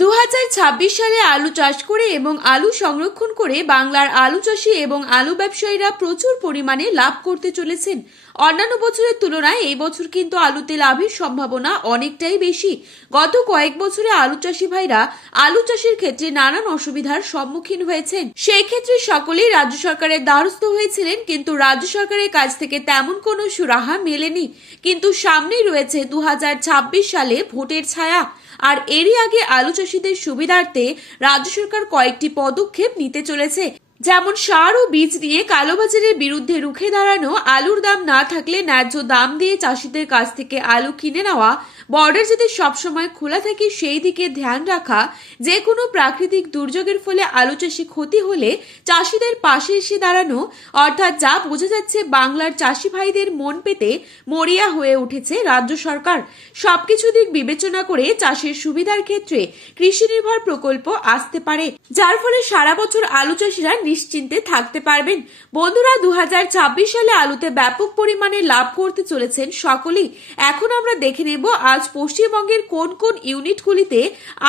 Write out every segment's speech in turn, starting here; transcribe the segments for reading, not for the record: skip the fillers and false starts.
2026 সালে আলু চাষ করে এবং আলু সংরক্ষণ করে বাংলার আলু চাষি এবং আলু ব্যবসায়ীরা প্রচুর পরিমাণে লাভ করতে চলেছেন। অন্যান্য বছরের তুলনায় এই বছর কিন্তু আলুতে লাভের সম্ভাবনা অনেকটাই বেশি। গত কয়েক বছরে আলু চাষি ভাইরা আলু চাষের ক্ষেত্রে নানান অসুবিধার সম্মুখীন হয়েছেন। সেই ক্ষেত্রে সকলেই রাজ্য সরকারের দ্বারস্থ হয়েছিলেন, কিন্তু রাজ্য সরকারের কাছ থেকে তেমন কোনো সুরাহা মেলেনি। কিন্তু সামনেই রয়েছে 2026 সালে ভোটের ছায়া, আর এরই আগে আলু চাষীদের সুবিধার্থে রাজ্য সরকার কয়েকটি পদক্ষেপ নিতে চলেছে। যেমন সার ও বীজ নিয়ে কালোবাজারের বিরুদ্ধে রুখে দাঁড়ানো, আলুর দাম না থাকলে ন্যায্য দাম দিয়ে চাষিদের কাছ থেকে আলু কিনে নেওয়া, বর্ডার যাতে সবসময় খোলা থাকে সেই দিকে ধ্যান রাখা, যে কোনো প্রাকৃতিক দুর্যোগের ফলে আলু চাষে ক্ষতি হলে চাষিদের পাশে এসে দাঁড়ানো, অর্থাৎ যা বোঝা যাচ্ছে বাংলার চাষি ভাইদের মন পেতে মরিয়া হয়ে উঠেছে রাজ্য সরকার। সবকিছু দিক বিবেচনা করে চাষের সুবিধার ক্ষেত্রে কৃষি নির্ভর প্রকল্প আসতে পারে, যার ফলে সারা বছর আলু চাষিরা নিশ্চিন্তে থাকতে পারবেন। বন্ধুরা, 2026 সালে আলুতে ব্যাপক পরিমাণে লাভ করতে চলেছেন সকলেই। এখন আমরা দেখে নেব আজ পশ্চিমবঙ্গের কোন কোন ইউনিটগুলিতে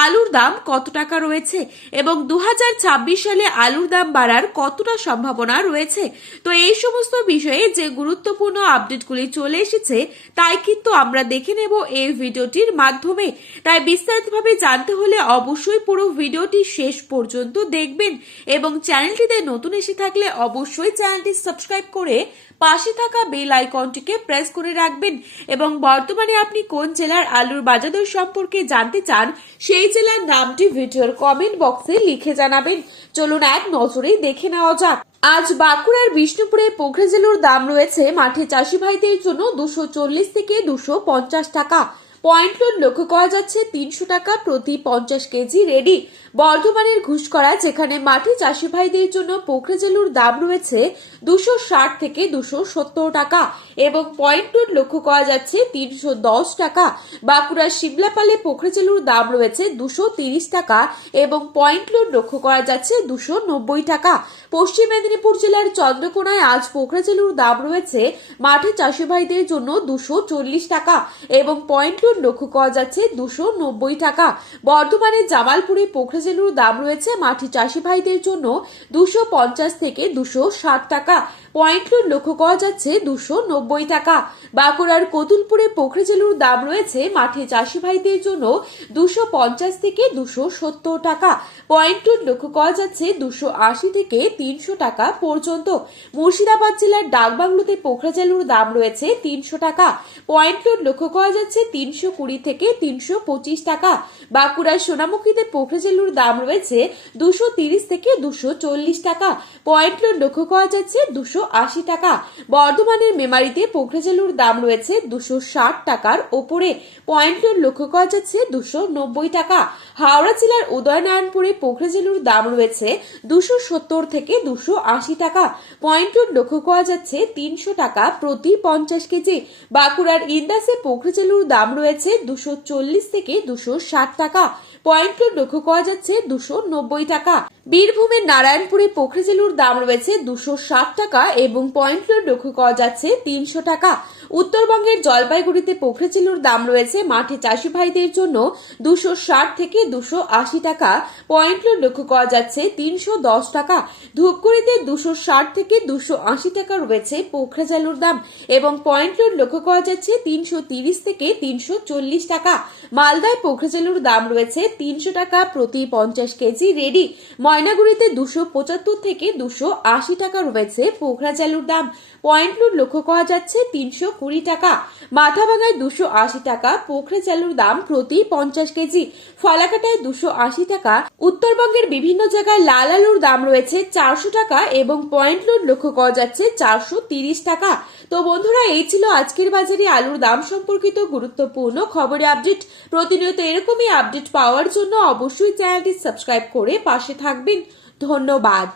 আলুর দাম কত টাকা রয়েছে এবং 2026 সালে আলুর দাম বাড়ার কতটা সম্ভাবনা রয়েছে। তো এই সমস্ত বিষয়ে যে গুরুত্বপূর্ণ আপডেটগুলি চলে এসেছে তাই কিন্তু আমরা দেখে নেব এই ভিডিওটির মাধ্যমে। তাই বিস্তারিতভাবে জানতে হলে অবশ্যই পুরো ভিডিওটি শেষ পর্যন্ত দেখবেন এবং চ্যানেলটিতে নতুন এসে থাকলে অবশ্যই চ্যানেলটি সাবস্ক্রাইব করে পাশে থাকা বেল আইকনটিকে প্রেস করে রাখবেন। এবং বর্তমানে আপনি কোন জেলার আলুর বাজার দর সম্পর্কে জানতে চান সেই জেলার নামটি ভিডিওর কমেন্ট বক্সে লিখে জানাবেন। চলুন এক নজরে দেখে নেওয়া যাক। আজ বাঁকুড়ার বিষ্ণুপুরে পোখরাজেলুর দাম রয়েছে মাঠে চাষি ভাইদের জন্য 240 থেকে 250 টাকা। পয়েন্ট লোড লক্ষ্য করা যাচ্ছে 300 টাকা প্রতি 50 কেজি রেডি। বর্ধমানের ঘুষকরা, যেখানে মাঠে চাষি ভাইদের জন্য পোখরাজেলুর দাম রয়েছে 260 থেকে 270 টাকা এবং পয়েন্ট লোড লক্ষ্য করা যাচ্ছে 310 টাকা। বাঁকুড়ার শিমলাপালে পোখরাজেলুর দাম রয়েছে 230 টাকা এবং পয়েন্ট লোড লক্ষ্য করা যাচ্ছে 290 টাকা। পশ্চিম মেদিনীপুর জেলার চন্দ্রকোনায় আজ পোখরাজেলুর দাম রয়েছে মাঠে চাষি ভাইদের জন্য 240 টাকা এবং পয়েন্ট লোড লক্ষ্য করা যাচ্ছে 290 টাকা। বর্ধমানের জামালপুরে পোখরাজেলুর দাম রয়েছে মাঠে চাষি ভাইদের জন্য 250 থেকে 260 টাকা। পয়েন্ট লোড লক্ষ্য করা যাচ্ছে 290 টাকা। বাঁকুড়ার কতুলপুরে পোখরাজেলুর দাম রয়েছে মাঠে চাষি ভাইদের জন্য 250 থেকে 270 টাকা। পয়েন্ট লোড লক্ষ্য করা যাচ্ছে 280 থেকে 300 টাকা পর্যন্ত। মুর্শিদাবাদ জেলার ডাকবাংলোতে পোখরাজেলুর দাম রয়েছে 300 টাকা। পয়েন্ট লোড লক্ষ্য করা যাচ্ছে 320 থেকে 325 টাকা। বাঁকুড়ার সোনামুখীতে পোখরাজেলুর দাম রয়েছে 230 থেকে 240 টাকা। পয়েন্ট লোড লক্ষ্য করা যাচ্ছে 280 টাকা। বর্ধমানের মেমারিতে পোখরাজেলুর দাম রয়েছে 260 টাকার ওপরে। পয়েন্ট লোড লক্ষ্য করা যাচ্ছে 290 টাকা। হাওড়া জেলার উদয়নারায়ণপুরে পোখরাজেলুর দাম রয়েছে 270 থেকে 280 টাকা। পয়েন্ট লোড লক্ষ্য করা যাচ্ছে 300 টাকা প্রতি 50 কেজি। বাঁকুড়ার ইন্দাসে পোখরাজেলুর দাম রয়েছে 240 থেকে 260 টাকা। পয়েন্ট লোড লক্ষ্য করা যাচ্ছে 290 টাকা। বীরভূমের নারায়ণপুরে পোখরাজেলুর দাম রয়েছে 260 টাকা এবং পয়েন্ট লোড লক্ষ্য করা যাচ্ছে 300 টাকা। উত্তরবঙ্গের জলপাইগুড়িতে পোখরাজেলুর দাম রয়েছে মাঠে চাষি ভাইদের জন্য 260 থেকে 280 টাকা। পয়েন্ট লোড লক্ষ্য করা যাচ্ছে 310 টাকা। ধূপগুড়িতে 260 থেকে 280 টাকা রয়েছে পোখরাজেলুর দাম এবং পয়েন্ট লোড লক্ষ্য করা যাচ্ছে 330 থেকে 340 টাকা। মালদায় পোখরাজেলুর দাম রয়েছে 300 টাকা প্রতি 50 কেজি রেডি। ময়নাগুড়িতে 275 থেকে 280 টাকা রয়েছে পোখরাজেলুর দাম। পয়েন্ট লোড লক্ষ্য করা যাচ্ছে 320 টাকা। মাথাভাঙায় 280 টাকা পোখরাজেলুর দাম প্রতি 50 কেজি। ফলাকাটায় 280 টাকা। উত্তরবঙ্গের বিভিন্ন জায়গায় লাল আলুর দাম রয়েছে 400 টাকা এবং পয়েন্ট লোড লক্ষ্য করা যাচ্ছে 430 টাকা। তো বন্ধুরা, এই ছিল আজকের বাজারে আলুর দাম সম্পর্কিত গুরুত্বপূর্ণ খবরের আপডেট। প্রতিনিয়ত এরকমই আপডেট পাওয়ার জন্য অবশ্যই চ্যানেলটি সাবস্ক্রাইব করে পাশে থাকবেন। ধন্যবাদ।